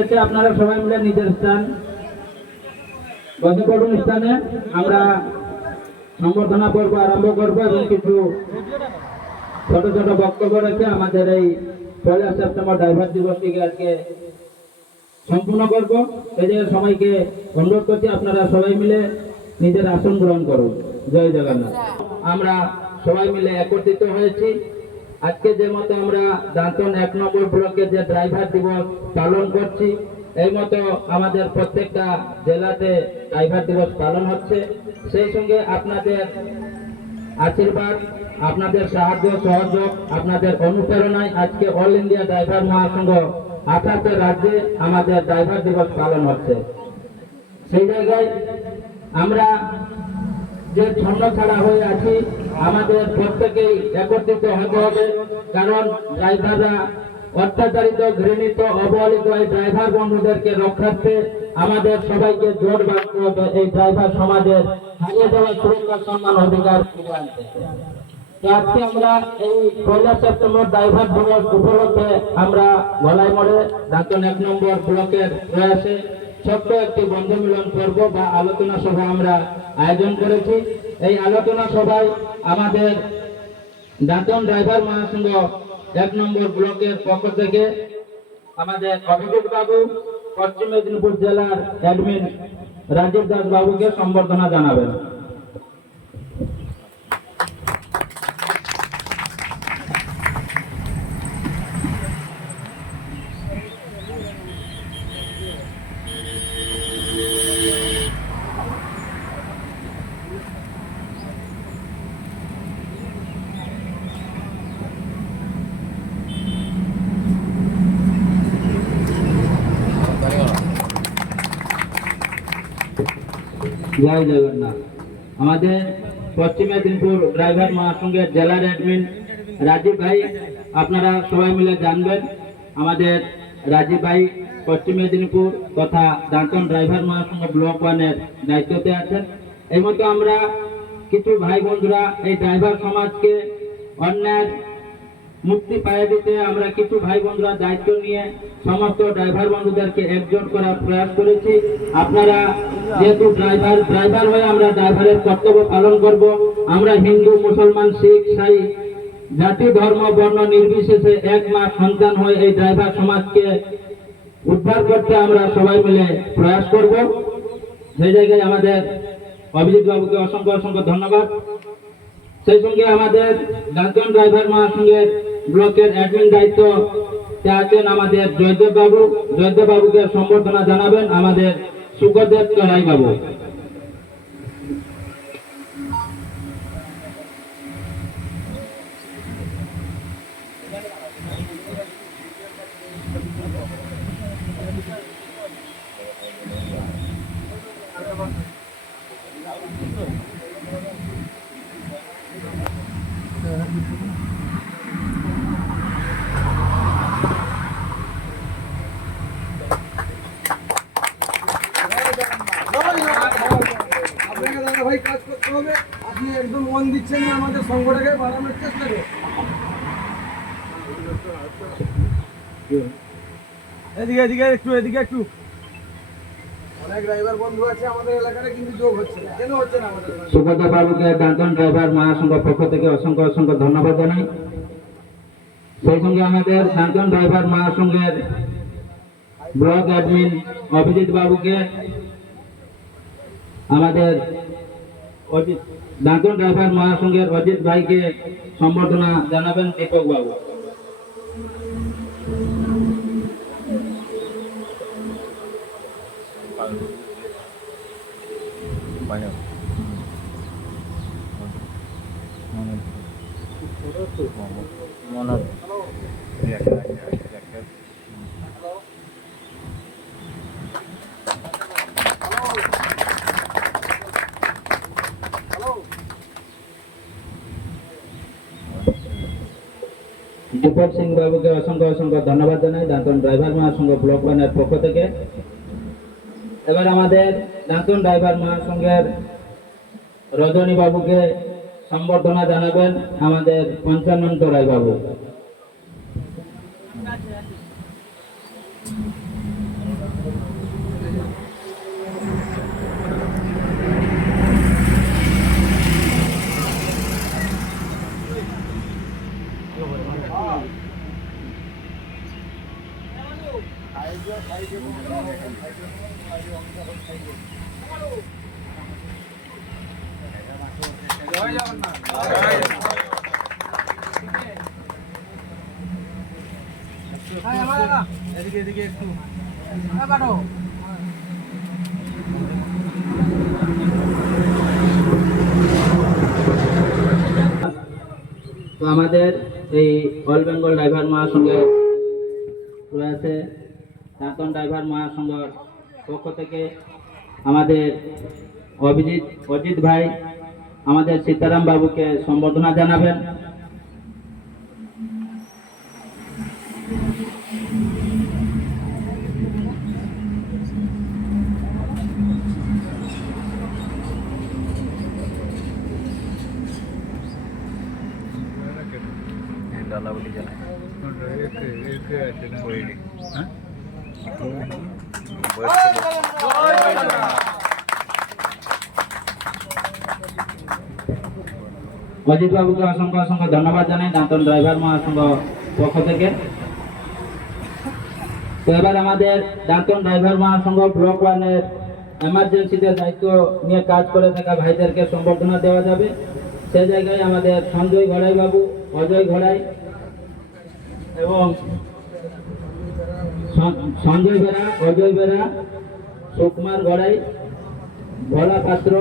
এসে আপনারা সবাই মিলে নিজের স্থান বসে পড়ুন। স্থানে আমরা সম্বর্ধনা পর্ব আরম্ভ করব এবং কিছু ছোট ছোট বক্তব্য রেখে আমাদের এই 1 সেপ্টেম্বর ড্রাইভার দিবসটিকে আজকে সম্পূর্ণ করব। এই যে সবাইকে অনুরোধ করছি আপনারা সবাই মিলে নিজের আসন গ্রহণ করুন। জয় জগন্নাথ। আমরা সবাই মিলে একত্রিত হয়েছি আজকে যে মতো আমরা দাঁতন 1 নম্বর ব্লকে যে ড্রাইভার দিবস পালন করছি, এই মতো আমাদের প্রত্যেকটা জেলাতে ড্রাইভার দিবস পালন হচ্ছে। সেই সঙ্গে আপনাদের আশীর্বাদ, আপনাদের সাহায্য সহযোগ, আপনাদের অনুপ্রেরণায় আজকে অল ইন্ডিয়া ড্রাইভার মহাসংঘ 28 রাজ্যে আমাদের ড্রাইভার দিবস পালন হচ্ছে। সেই জায়গায় আমরা যে ছন্ন ছাড়া হয়ে আছি, আমাদের প্রত্যেকেই একত্রিত হতে হবে। কারণ ড্রাইভাররা অত্যাচারিত, ঘৃণিত, অবহেলিত এই ড্রাইভার বন্ধুদেরকে রক্ষার্থে আমাদের সবাইকে জোট বাঁধতে হবে এই ড্রাইভার সমাজের হারিয়ে যাওয়া সুরক্ষা, সম্মান, অধিকার ফিরে আনতে। তো আজকে আমরা এই 1 সেপ্টেম্বর ড্রাইভার দিবস উপলক্ষে আমরা গলাই মোড়ে দাঁতন 1 নম্বর ব্লকের প্রয়াসে ছোট্ট একটি বন্ধু মিলন পর্ব বা আলোচনা সভা আমরা আয়োজন করেছি। এই আলোচনা সভায় আমাদের দাঁতন ড্রাইভার মহাসংঘ 1 নম্বর ব্লকের পক্ষ থেকে আমাদের অভিজিৎ বাবু, পশ্চিম মেদিনীপুর জেলার অ্যাডমিন রাজীব দাস বাবুকে সম্বর্ধনা জানাবেন। জয় জগন্নাথ। আমাদের পশ্চিম মেদিনীপুর ড্রাইভার মহাসংঘের জেলার অ্যাডমিন রাজীব ভাই, আপনারা সবাই মিলে জানবেন আমাদের রাজীব ভাই পশ্চিম মেদিনীপুর তথা দাঁতন ড্রাইভার মহাসংঘ ব্লক 1-এর দায়িত্বতে আছেন। এই মতো আমরা কিছু ভাই বন্ধুরা এই ড্রাইভার সমাজকে অন্যায় মুক্তি পাইয়ে দিতে আমরা কিছু ভাই বন্ধুরা দায়িত্ব নিয়ে সমস্ত ড্রাইভার বন্ধুদেরকে একজোট করার প্রয়াস করেছি। আপনারা যেহেতু ড্রাইভার হয়ে আমরা ড্রাইভারের কর্তব্য পালন করব। আমরা হিন্দু, মুসলমান, শিখ, ইসাই, জাতি, ধর্ম, বর্ণ নির্বিশেষে এক মা সন্তান হয়ে এই ড্রাইভার সমাজকে উদ্ধার করতে আমরা সবাই মিলে প্রয়াস করব। সেই জায়গায় আমাদের অভিজিৎ বাবুকে অসংখ্য অসংখ্য ধন্যবাদ। সেই সঙ্গে আমাদের দাঁতন ড্রাইভার মহাসংঘের ব্লকের অ্যাডমিন দায়িত্ব আছেন আমাদের জয়দেব বাবু। জয়দেব বাবুকে সম্বর্ধনা জানাবেন আমাদের সুখদেব চড়াই বাবু। ভাই কাজ করতে হবে, আপনি একদম মন দিচ্ছেন না আমাদের সংগঠনকে বাড়ানোর চেষ্টা করে। এদিকে এদিকে একটু, এদিকে একটু। অনেক ড্রাইভার বন্ধু আছে আমাদের এলাকায়, কিন্তু যোগ হচ্ছে না। কেন হচ্ছে না আমাদের? সুখদেব বাবুকে দাঁতন ড্রাইভার মহাসংঘ পক্ষ থেকে অসংখ্য অসংখ্য ধন্যবাদ জানাই। সেই সঙ্গে আমাদের দাঁতন ড্রাইভার মহাসংঘের ব্লক অ্যাডমিন অভিজিৎ বাবুকে, আমাদের দাঁতন ড্রাইভার মহাসংঘের অজিত ভাইকে সম্বর্ধনা জানাবেন দীপক বাবু। দীপক সিং বাবুকে অসংখ্য অসংখ্য ধন্যবাদ জানাই দাঁতন ড্রাইভার মহাসংঘ ব্লক 1-এর পক্ষ থেকে। এবার আমাদের দাঁতন ড্রাইভার মহাসংঘের রজনী বাবুকে সম্বর্ধনা জানাবেন আমাদের পঞ্চানন্ত রায় বাবু। জয় জগন্নাথ। এদিকে এদিকে একটু পাঠো। তো আমাদের এই অল বেঙ্গল ড্রাইভার মহাসংঘে রয়েছে দাঁতন ড্রাইভার মহাসংঘর পক্ষ থেকে আমাদের অজিত ভাই আমাদের সীতারাম বাবুকে সম্বর্ধনা জানাবেন। অজিত বাবুকে অসংখ্য অসংখ্য ধন্যবাদ জানাই দাঁতন ড্রাইভার মহাসংঘ পক্ষ থেকে। তো এবার আমাদের দাঁতন ড্রাইভার মহাসংঘ ব্লক 1-এর এমার্জেন্সিতে দায়িত্ব নিয়ে কাজ করে থাকা ভাইদেরকে সম্বর্ধনা দেওয়া যাবে। সে জায়গায় আমাদের সঞ্জয় ঘড়াই বাবু, অজয় ঘড়াই এবং সঞ্জয় বেরা, অজয় বেরা, সুকুমার ঘড়াই, ভোলা পাত্র,